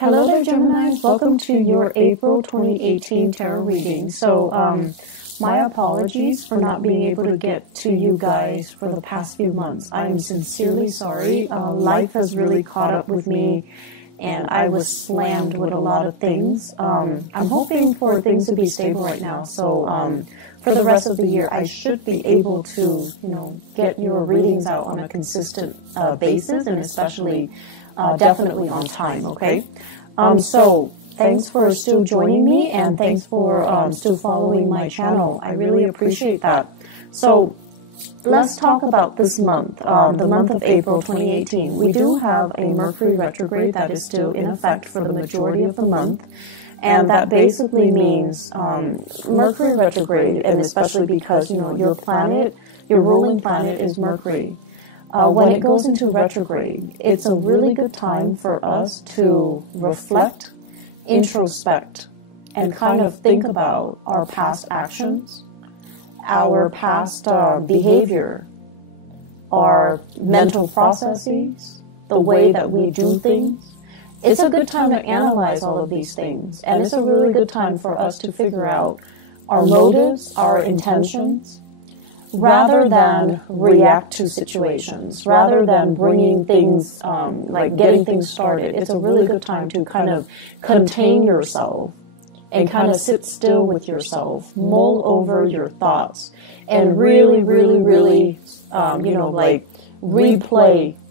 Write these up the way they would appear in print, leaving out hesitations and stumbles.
Hello there, Geminis. Welcome to your April 2018 tarot reading. My apologies for not being able to get to you guys for the past few months. I am sincerely sorry. Life has really caught up with me, and I was slammed with a lot of things. I'm hoping for things to be stable right now. For the rest of the year, I should be able to, get your readings out on a consistent basis, and especially definitely on time, okay? Thanks for still joining me, and thanks for still following my channel. I really appreciate that. So let's talk about this month, the month of April 2018. We do have a Mercury retrograde that is still in effect for the majority of the month. And that basically means Mercury retrograde, and especially because, your planet, your ruling planet is Mercury. When it goes into retrograde, it's a really good time for us to reflect, introspect, and kind of think about our past actions, our past behavior, our mental processes, the way that we do things. It's a good time to analyze all of these things, and it's a really good time for us to figure out our motives, our intentions, rather than react to situations, rather than bringing things, like getting things started. It's a really good time to kind of contain yourself and kind of sit still with yourself, mull over your thoughts, and really, replay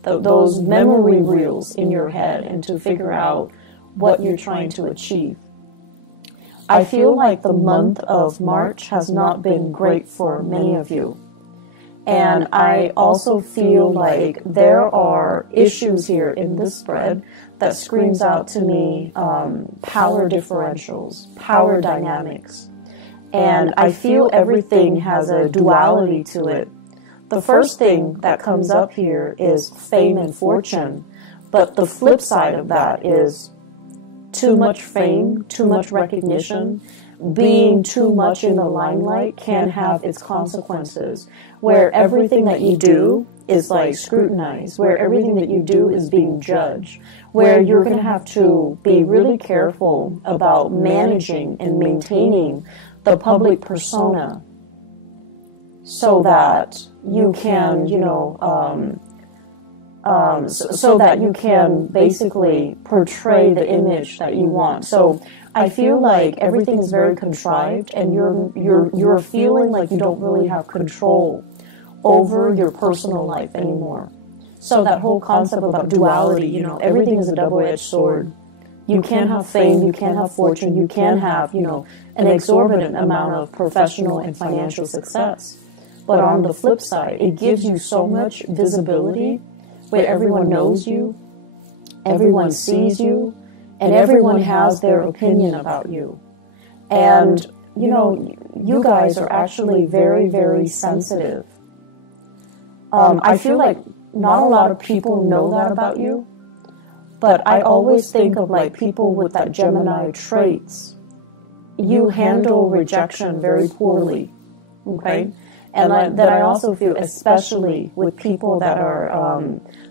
those memory reels in your head and to figure out what you're trying to achieve. I feel like the month of March has not been great for many of you. And I also feel like there are issues here in this spread that screams out to me power differentials, power dynamics. And I feel everything has a duality to it. The first thing that comes up here is fame and fortune, but the flip side of that is too much fame, too much recognition, being too much in the limelight can have its consequences, where everything that you do is like scrutinized, where everything that you do is being judged, where you're going to have to be really careful about managing and maintaining the public persona so that you can, so that you can basically portray the image that you want. So I feel like everything is very contrived, and you're feeling like you don't really have control over your personal life anymore. So that whole concept about duality, everything is a double-edged sword. You can't have fame, you can't have fortune, you can't have, an exorbitant amount of professional and financial success. But on the flip side, it gives you so much visibility where everyone knows you, everyone sees you, and everyone has their opinion about you. And, you guys are actually very, very sensitive. I feel like not a lot of people know that about you, but I always think of like people with that Gemini traits. You handle rejection very poorly, okay? And that I also feel, especially with people that are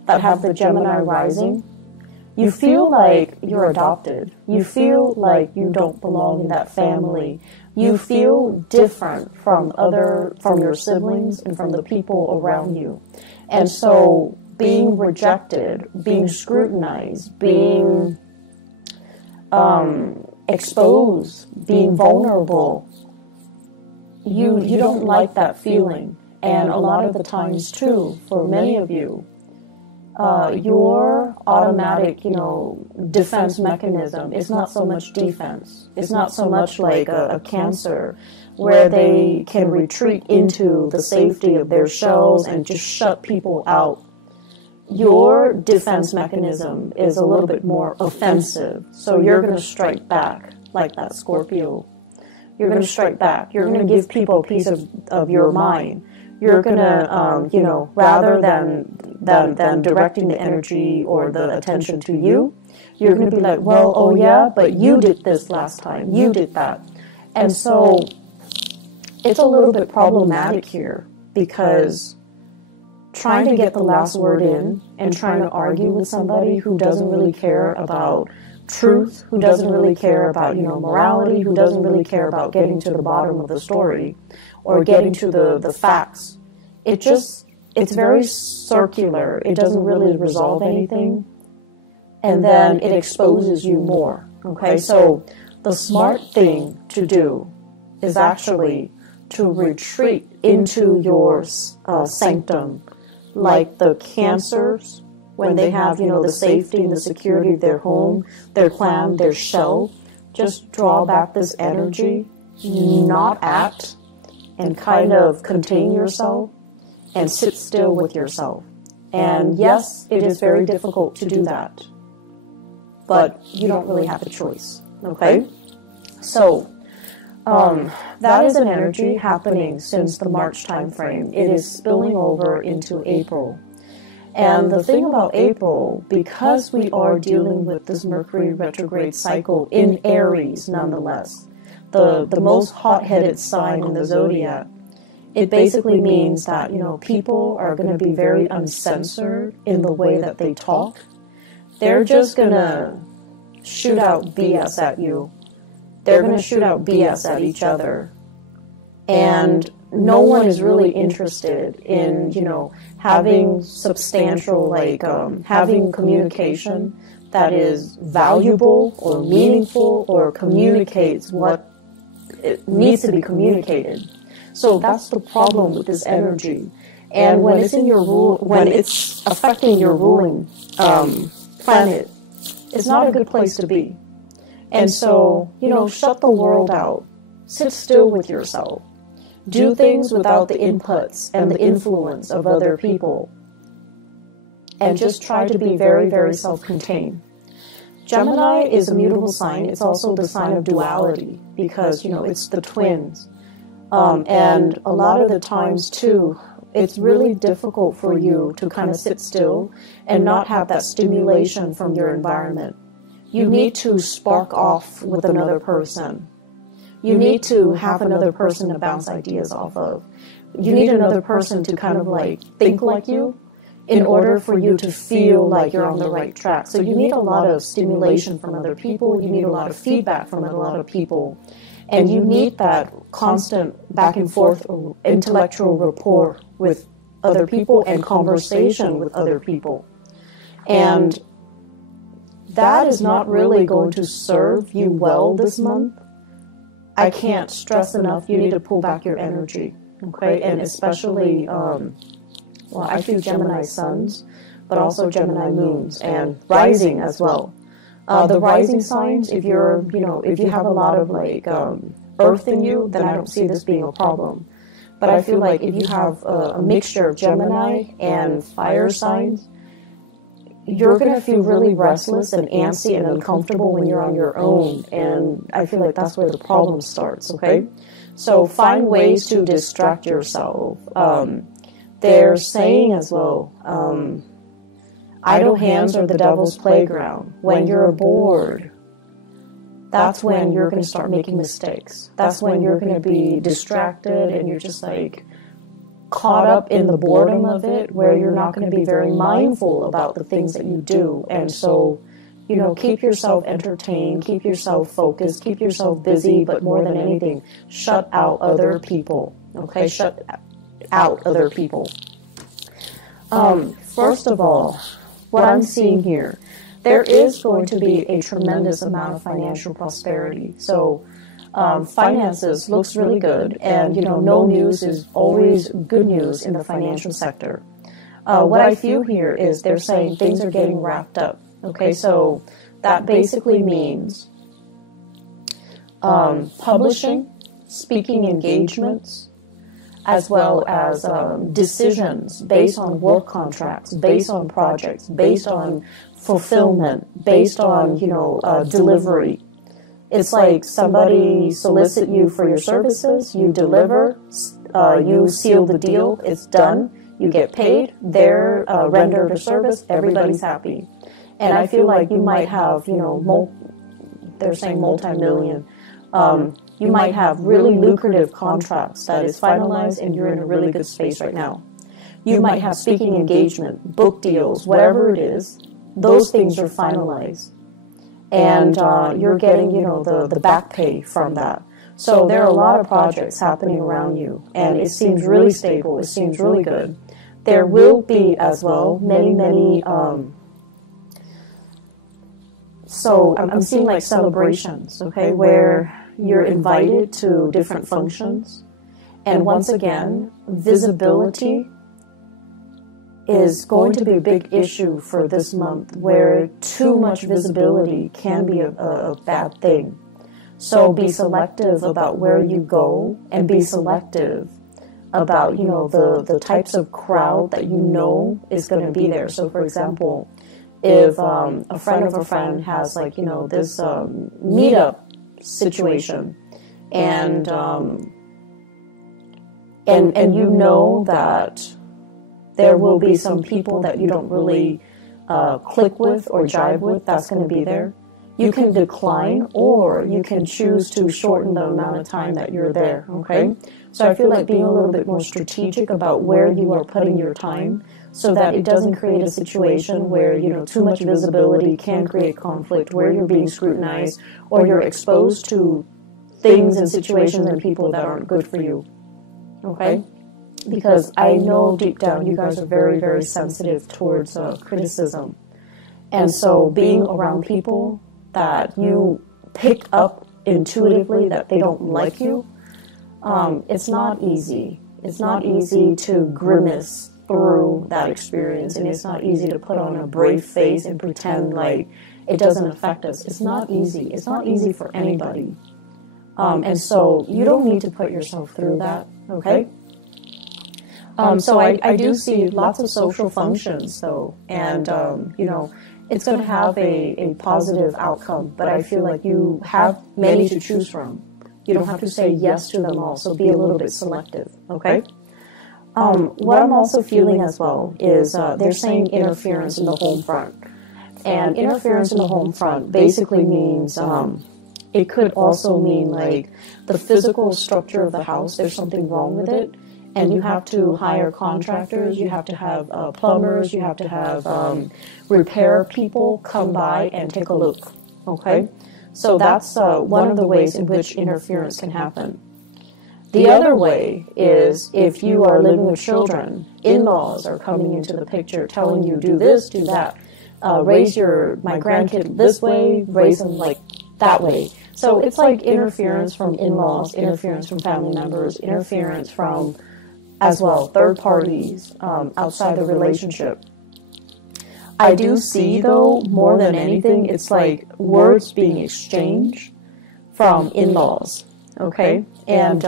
that have the Gemini rising, you feel like you're adopted. You feel like you don't belong in that family. You feel different from your siblings and from the people around you. And so being rejected, being scrutinized, being exposed, being vulnerable, you don't like that feeling. And a lot of the times too, for many of you, your automatic, defense mechanism is not so much defense. It's not so much like a Cancer where they can retreat into the safety of their shells and just shut people out. Your defense mechanism is a little bit more offensive. So you're going to strike back like that Scorpio. You're going to strike back. You're going to give people a piece of your mind. You're going to, rather than directing the energy or the attention to you, you're going to be like, well, oh yeah, but you did this last time. You did that. And so it's a little bit problematic here because trying to get the last word in and trying to argue with somebody who doesn't really care about truth, who doesn't really care about, morality, who doesn't really care about getting to the bottom of the story or getting to the facts. It's very circular. It doesn't really resolve anything. And then it exposes you more. Okay, so the smart thing to do is actually to retreat into your sanctum, like the Cancers, when they have, the safety and the security of their home, their clan, their shell. Just draw back this energy, not act, and kind of contain yourself and sit still with yourself. And yes, it is very difficult to do that, but you don't really have a choice, okay? So, that is an energy happening since the March time frame. It is spilling over into April. And the thing about April, because we are dealing with this Mercury retrograde cycle in Aries nonetheless, the most hot-headed sign in the zodiac, it basically means that, people are going to be very uncensored in the way that they talk. They're just going to shoot out BS at you. They're going to shoot out BS at each other. And no one is really interested in, having substantial, having communication that is valuable or meaningful or communicates what it needs to be communicated. So that's the problem with this energy. And when it's in your when it's affecting your ruling planet, it's not a good place to be. And so, shut the world out. Sit still with yourself. Do things without the inputs and the influence of other people. And just try to be very, very self-contained. Gemini is a mutable sign. It's also the sign of duality because, it's the twins. And a lot of the times, too, it's really difficult for you to kind of sit still and not have that stimulation from your environment. You need to spark off with another person. You need to have another person to bounce ideas off of. You need another person to kind of think like you in order for you to feel like you're on the right track. So you need a lot of stimulation from other people. You need a lot of feedback from a lot of people. And you need that constant back and forth intellectual rapport with other people and conversation with other people. And that is not really going to serve you well this month. I can't stress enough, you need to pull back your energy, okay? And especially, I feel Gemini suns, but also Gemini moons and rising as well. The rising signs, if you're, if you have a lot of earth in you, then I don't see this being a problem. But I feel like if you have a mixture of Gemini and fire signs, you're going to feel really restless and antsy and uncomfortable when you're on your own. And I feel like that's where the problem starts, okay? So find ways to distract yourself. They're saying as well, idle hands are the devil's playground. When you're bored, that's when you're going to start making mistakes. That's when you're going to be distracted and you're just caught up in the boredom of it, where you're not going to be very mindful about the things that you do. And so, keep yourself entertained, keep yourself focused, keep yourself busy, but more than anything, shut out other people, okay? Shut out other people. First of all, what I'm seeing here, there is going to be a tremendous amount of financial prosperity. So, finances looks really good, and no news is always good news in the financial sector. What I feel here is they're saying things are getting wrapped up. Okay, so that basically means publishing, speaking engagements, as well as decisions based on work contracts, based on projects, based on fulfillment, based on delivery. It's like somebody solicit you for your services, you deliver, you seal the deal, it's done, you get paid, they're rendered a service, everybody's happy. And I feel like you might have, they're saying multi-million, you might have really lucrative contracts that is finalized and you're in a really good space right now. You might have speaking engagement, book deals, whatever it is. Those things are finalized. And you're getting, you know, the back pay from that. So there are a lot of projects happening around you, and it seems really stable. It seems really good. There will be as well many, so I'm seeing like celebrations, okay, where you're invited to different functions. And once again, visibility is going to be a big issue for this month, where too much visibility can be a bad thing. So be selective about where you go, and be selective about, you know, the types of crowd that you know is going to be there. So for example, if a friend of a friend has, like, you know, this meetup situation, and you know that there will be some people that you don't really click with or jive with, that's going to be there. You can decline, or you can choose to shorten the amount of time that you're there, okay? So I feel like being a little bit more strategic about where you are putting your time, so that it doesn't create a situation where, you know, too much visibility can create conflict, where you're being scrutinized, or you're exposed to things and situations and people that aren't good for you, okay? Because I know deep down you guys are very, very sensitive towards criticism. And so being around people that you pick up intuitively that they don't like you, it's not easy. It's not easy to grimace through that experience, and it's not easy to put on a brave face and pretend like it doesn't affect us. It's not easy. It's not easy for anybody. And so you don't need to put yourself through that, okay? So I do see lots of social functions, though, and, you know, it's going to have a positive outcome, but I feel like you have many to choose from. You don't have to say yes to them all, so be a little bit selective, okay? What I'm also feeling as well is they're saying interference in the home front. And interference in the home front basically means, it could also mean like the physical structure of the house, there's something wrong with it, and you have to hire contractors, you have to have plumbers, you have to have repair people come by and take a look, okay? So that's one of the ways in which interference can happen. The other way is if you are living with children, in-laws are coming into the picture telling you, do this, do that, raise my grandkid this way, raise them like that way. So it's like interference from in-laws, interference from family members, interference from, as well, third parties outside the relationship. I do see, though, more than anything, it's like words being exchanged from in-laws, okay? And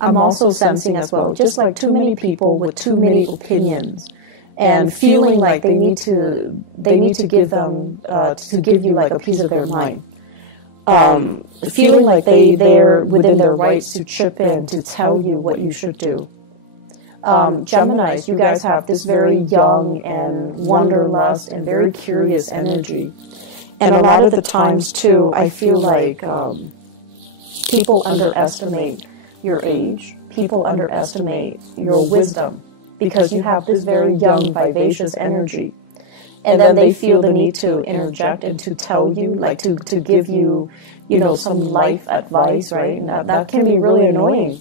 I'm also sensing as well, just like too many people with too many opinions, and feeling like they need to give them, to give you like a piece of their mind. Feeling like they're within their rights to chip in, to tell you what you should do. Geminis, you guys have this very young and wanderlust and very curious energy. And a lot of the times, too, I feel like people underestimate your age. People underestimate your wisdom, because you have this very young, vivacious energy. And then they feel the need to interject and to tell you, like to give you, you know, some life advice, right? And that can be really annoying.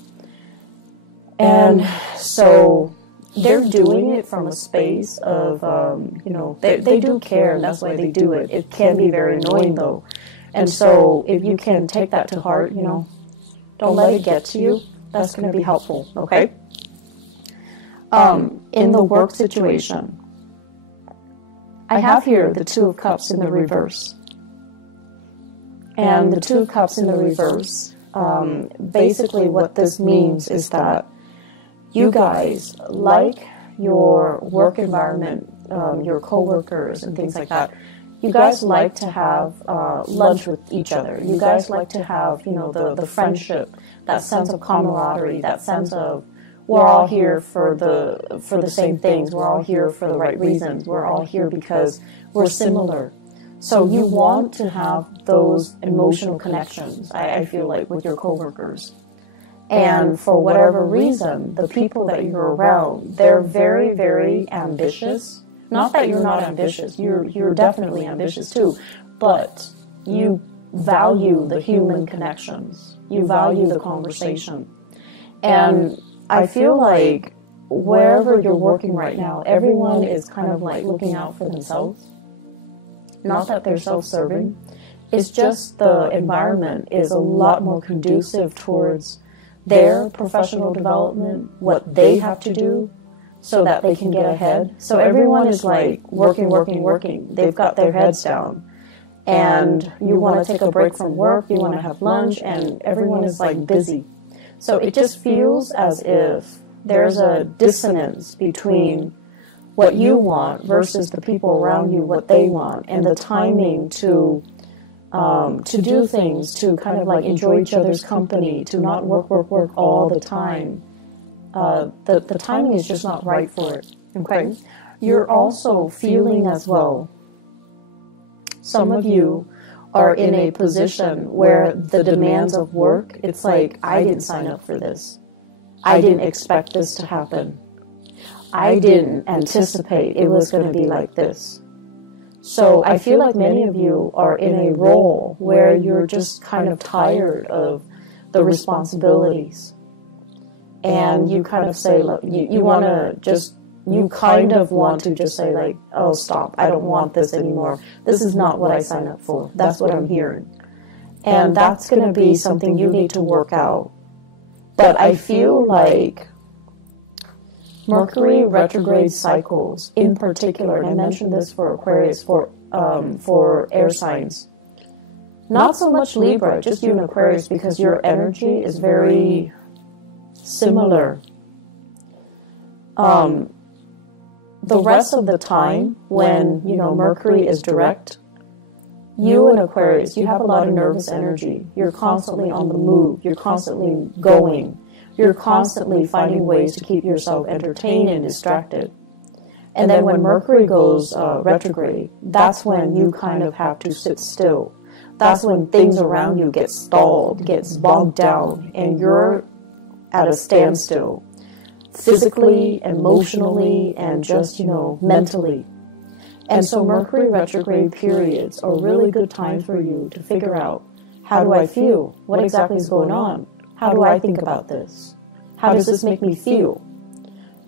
And so they're doing it from a space of, you know, they do care, and that's why they do it. It can be very annoying, though. And so if you can take that to heart, you know, don't let it get to you. That's going to be helpful, okay? In the work situation, I have here the Two of Cups in the reverse. And the Two of Cups in the reverse, basically what this means is that you guys like your work environment, your coworkers and things like that. You guys like to have lunch with each other. You guys like to have, you know, the friendship, that sense of camaraderie, that sense of we're all here for the same things. We're all here for the right reasons. We're all here because we're similar. So you want to have those emotional connections, I feel like, with your coworkers. And for whatever reason, the people that you're around, they're very, very ambitious. Not that you're not ambitious, you're definitely ambitious too, but you value the human connections. You value the conversation. And I feel like wherever you're working right now, everyone is kind of like looking out for themselves. Not that they're self-serving. It's just the environment is a lot more conducive towards their professional development, what they have to do so that they can get ahead. So everyone is like working. They've got their heads down. And you want to take a break from work, you want to have lunch, and everyone is like busy. So it just feels as if there's a dissonance between what you want versus the people around you, what they want, and the timing to do things, to kind of like enjoy each other's company, to not work all the time. The timing is just not right for it. Okay? You're also feeling as well. Some of you are in a position where the demands of work, it's like, I didn't sign up for this. I didn't expect this to happen. I didn't anticipate it was going to be like this. So I feel like many of you are in a role where you're just kind of tired of the responsibilities. And you kind of say, look, you want to just, you kind of want to just say like, oh, stop, I don't want this anymore. This is not what I signed up for. That's what I'm hearing. And that's going to be something you need to work out. But I feel like Mercury retrograde cycles in particular, and I mentioned this for Aquarius, for air signs. Not so much Libra, just you and Aquarius, because your energy is very similar. The rest of the time, when, you know, Mercury is direct, you and Aquarius, you have a lot of nervous energy. You're constantly on the move. You're constantly going. You're constantly finding ways to keep yourself entertained and distracted. And then when Mercury goes retrograde, that's when you kind of have to sit still. That's when things around you get stalled, gets bogged down, and you're at a standstill. Physically, emotionally, and just, you know, mentally. And so Mercury retrograde periods are really good times for you to figure out, how do I feel? What exactly is going on? How do I think about this? How does this make me feel?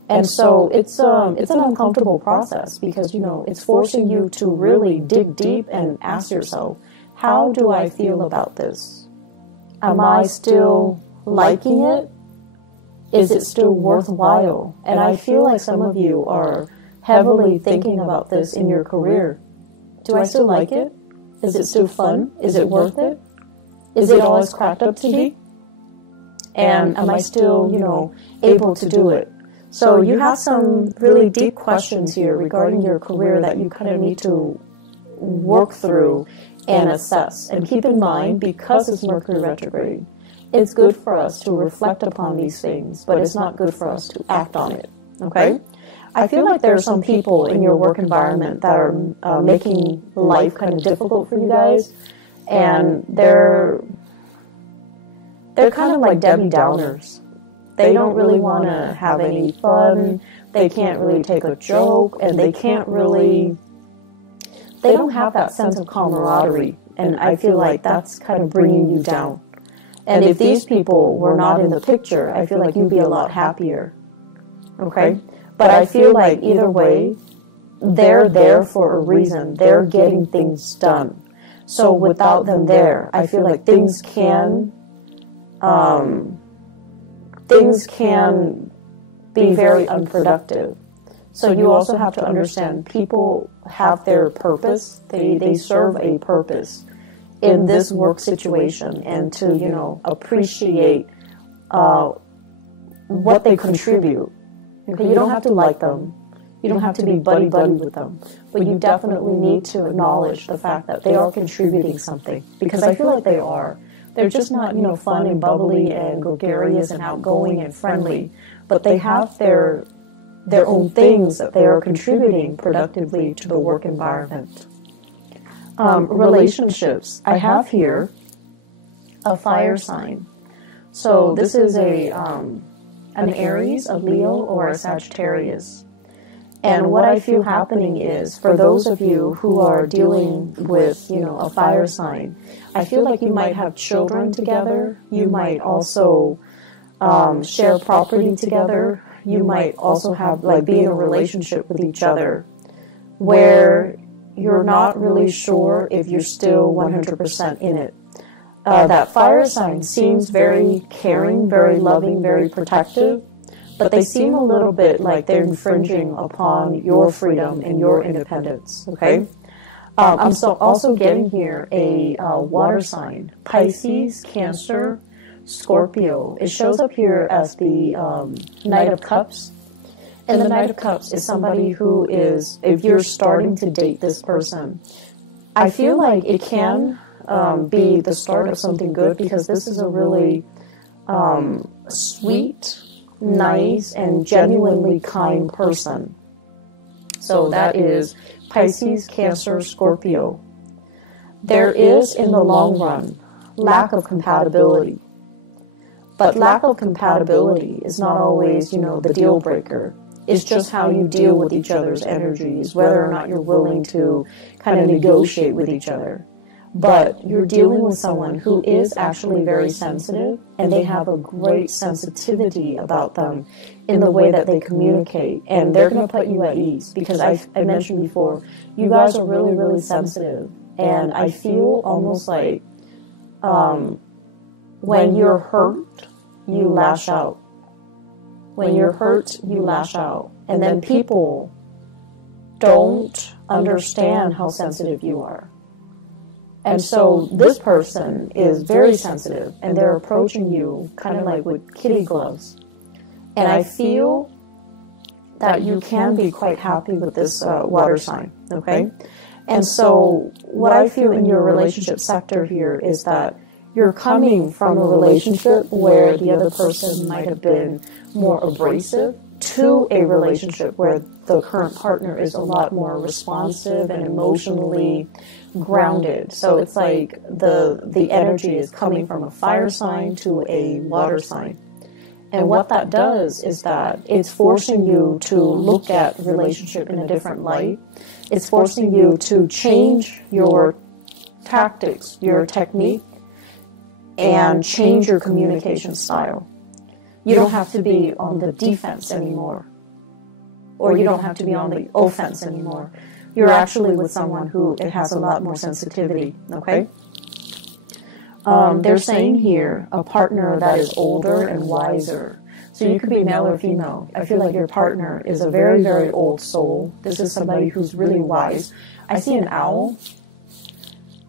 And so it's an uncomfortable process because, you know, it's forcing you to really dig deep and ask yourself, how do I feel about this? Am I still liking it? Is it still worthwhile? And I feel like some of you are heavily thinking about this in your career. Do I still like it? Is it still fun? Is it worth it? Is it all it's cracked up to be? And am I still, you know, able to do it? So you have some really deep questions here regarding your career that you kind of need to work through and assess. And keep in mind, because it's Mercury retrograde, it's good for us to reflect upon these things, but it's not good for us to act on it, okay? I feel like there are some people in your work environment that are making life kind of difficult for you guys, and they're kind of like Debbie Downers. They don't really want to have any fun, they can't really take a joke, and they don't have that sense of camaraderie, and I feel like that's kind of bringing you down. And if these people were not in the picture, I feel like you'd be a lot happier, okay? But I feel like either way, they're there for a reason. They're getting things done. So without them there, I feel like things can be very unproductive. So you also have to understand people have their purpose. They serve a purpose in this work situation, and to, you know, appreciate what they contribute. Okay, you don't have to like them. You don't have to be buddy-buddy with them. But you definitely need to acknowledge the fact that they are contributing something. Because I feel like they are. They're just not, you know, fun and bubbly and gregarious and outgoing and friendly. But they have their own things that they are contributing productively to the work environment. Relationships. I have here a fire sign. So this is an Aries, a Leo, or a Sagittarius. And what I feel happening is, for those of you who are dealing with, a fire sign, I feel like you might have children together. You might also share property together. You might also have, be in a relationship with each other where you're not really sure if you're still 100% in it. That fire sign seems very caring, very loving, very protective, but they seem a little bit like they're infringing upon your freedom and your independence, okay? I'm also getting here a water sign, Pisces, Cancer, Scorpio. It shows up here as the Knight of Cups. And the Knight of Cups is somebody who is, if you're starting to date this person, I feel like it can be the start of something good, because this is a really sweet, nice, and genuinely kind person. So that is Pisces, Cancer, Scorpio. There is, in the long run, lack of compatibility. But lack of compatibility is not always, the deal breaker. It's just how you deal with each other's energies, whether or not you're willing to kind of negotiate with each other. But you're dealing with someone who is actually very sensitive, and they have a great sensitivity about them in the way that they communicate. And they're going to put you at ease, because I mentioned before, you guys are really, really sensitive. And I feel almost like when you're hurt, you lash out. When you're hurt, you lash out. And then people don't understand how sensitive you are. And so this person is very sensitive, and they're approaching you kind of like with kitty gloves. And I feel that you can be quite happy with this water sign, okay? And so what I feel in your relationship sector here is that you're coming from a relationship where the other person might have been more abrasive to a relationship where the current partner is a lot more responsive and emotionally grounded. So it's like the energy is coming from a fire sign to a water sign. And what that does is that it's forcing you to look at the relationship in a different light. It's forcing you to change your tactics, your technique, and change your communication style. You don't have to be on the defense anymore, or you don't have to be on the offense anymore. You're actually with someone who it has a lot more sensitivity, okay? They're saying here a partner that is older and wiser. So you could be male or female. I feel like your partner is a very, very old soul. This is somebody who's really wise. I see an owl.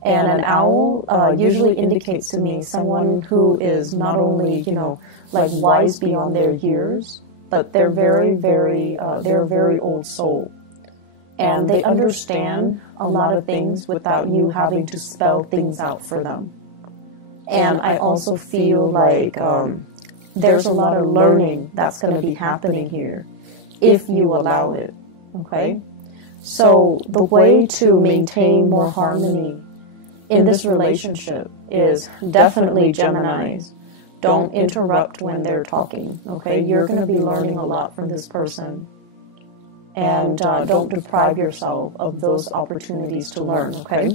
And an owl usually indicates to me someone who is not only, wise beyond their years, but they're they're a very old soul. And they understand a lot of things without you having to spell things out for them. And I also feel like there's a lot of learning that's going to be happening here if you allow it, okay? So the way to maintain more harmony in this relationship is definitely, Geminis, don't interrupt when they're talking, okay? You're going to be learning a lot from this person. And don't deprive yourself of those opportunities to learn, okay?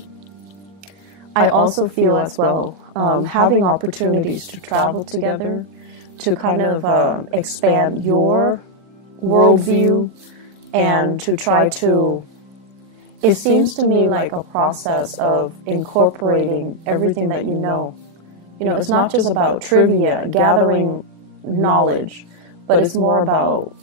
I also feel as well, having opportunities to travel together, to kind of expand your worldview, and to try to, it seems to me like a process of incorporating everything that you know. You know, it's not just about trivia, gathering knowledge, but it's more about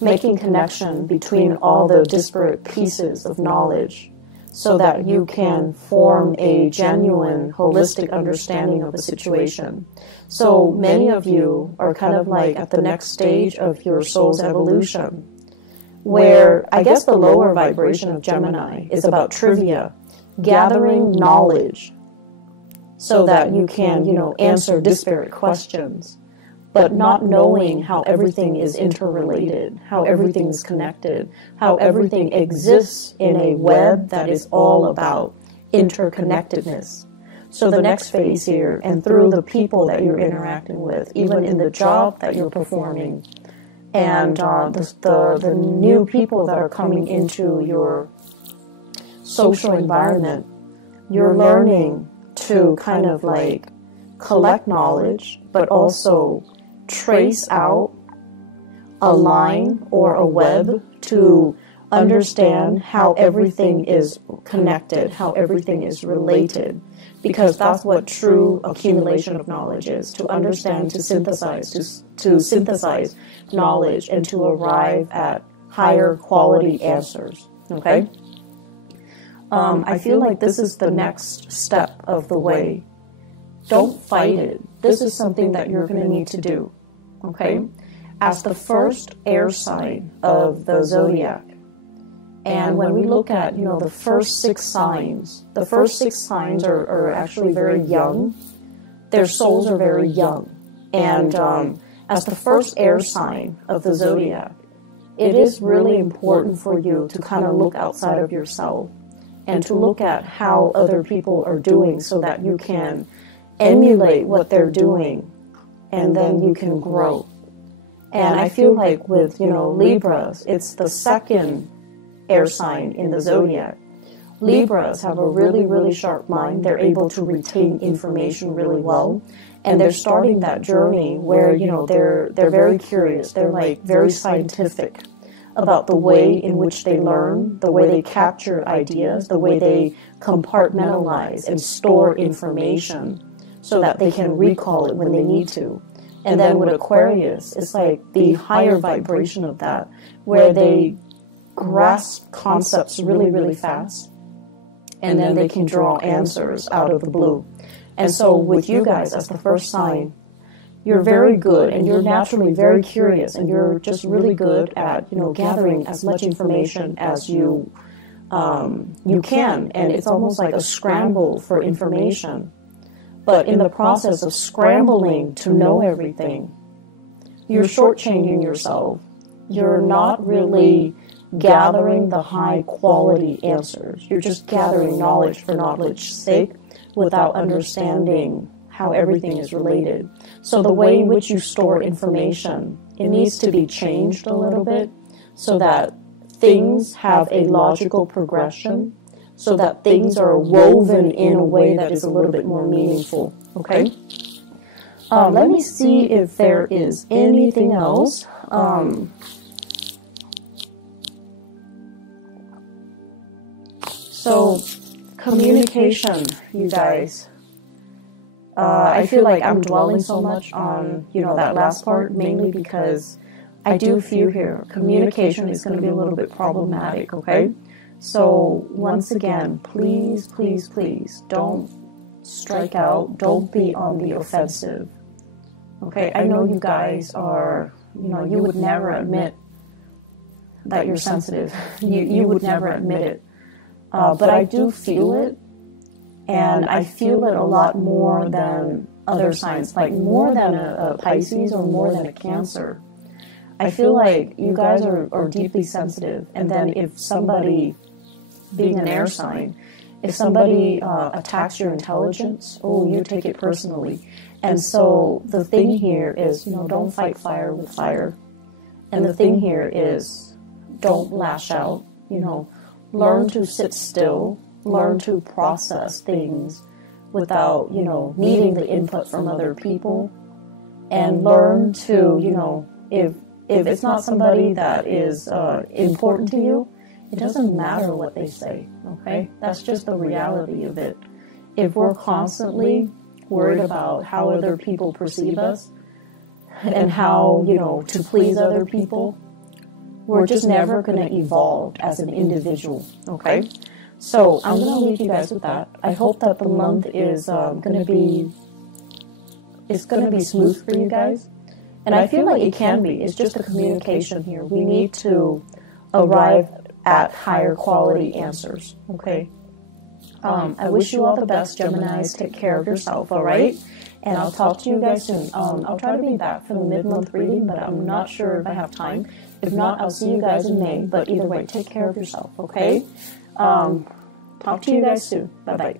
making connection between all the disparate pieces of knowledge so that you can form a genuine, holistic understanding of the situation. So many of you are kind of like at the next stage of your soul's evolution, where I guess the lower vibration of Gemini is about trivia, gathering knowledge so that you can, answer disparate questions, but not knowing how everything is interrelated, how everything is connected, how everything exists in a web that is all about interconnectedness. So the next phase here, and through the people that you're interacting with, even in the job that you're performing, and the new people that are coming into your social environment, you're learning to kind of like collect knowledge, but also trace out a line or a web to understand how everything is connected, how everything is related, because that's what true accumulation of knowledge is, to understand, to synthesize knowledge and to arrive at higher quality answers, okay? I feel like this is the next step of the way. Don't fight it. This is something that you're going to need to do, okay? As the first air sign of the zodiac, and when we look at, the first 6 signs, the first 6 signs are actually very young. Their souls are very young. And as the first air sign of the zodiac, it is really important for you to kind of look outside of yourself and to look at how other people are doing so that you can emulate what they're doing, and then you can grow. And I feel like with, Libras, it's the second air sign in the zodiac. Libras have a really, really sharp mind. They're able to retain information really well. And they're starting that journey where, they're very curious. They're like very scientific about the way in which they learn, the way they capture ideas, the way they compartmentalize and store information so that they can recall it when they need to. And then with Aquarius, it's like the higher vibration of that, where they grasp concepts really, really fast, and then they can draw answers out of the blue. And so with you guys as the first sign, you're very good, and you're naturally very curious, and you're just really good at, gathering as much information as you can. And it's almost like a scramble for information. But in the process of scrambling to know everything, you're shortchanging yourself. You're not really gathering the high quality answers. You're just gathering knowledge for knowledge's sake without understanding how everything is related. So the way in which you store information, it needs to be changed a little bit so that things have a logical progression, so that things are woven in a way that is a little bit more meaningful, okay? Let me see if there is anything else. So, communication, you guys. I feel like I'm dwelling so much on, that last part, mainly because I do feel here communication is going to be a little bit problematic, okay? So, once again, please, please, please, don't strike out. Don't be on the offensive, okay? I know you guys are, you would never admit that you're sensitive. You would never admit it. But I do feel it, and I feel it a lot more than other signs, like more than a Pisces or more than a Cancer. I feel like you guys are deeply sensitive, and then if somebody, being an air sign, if somebody attacks your intelligence, you take it personally. And so the thing here is, don't fight fire with fire. And the thing here is, don't lash out, learn to sit still, learn to process things without, needing the input from other people, and learn to, if it's not somebody that is important to you, it doesn't matter what they say, okay? That's just the reality of it. If we're constantly worried about how other people perceive us and how, to please other people, we're just never going to evolve as an individual, okay? So I'm going to leave you guys with that. I hope that the month is going to be smooth for you guys. And I feel like it can be. It's just the communication here. We need to arrive at higher quality answers, okay? I wish you all the best, Geminis. Take care of yourself, all right? And I'll talk to you guys soon. I'll try to be back for the mid-month reading, but I'm not sure if I have time. If not, I'll see you guys in May. But either way, take care of yourself, okay? Talk to you guys soon. Bye-bye.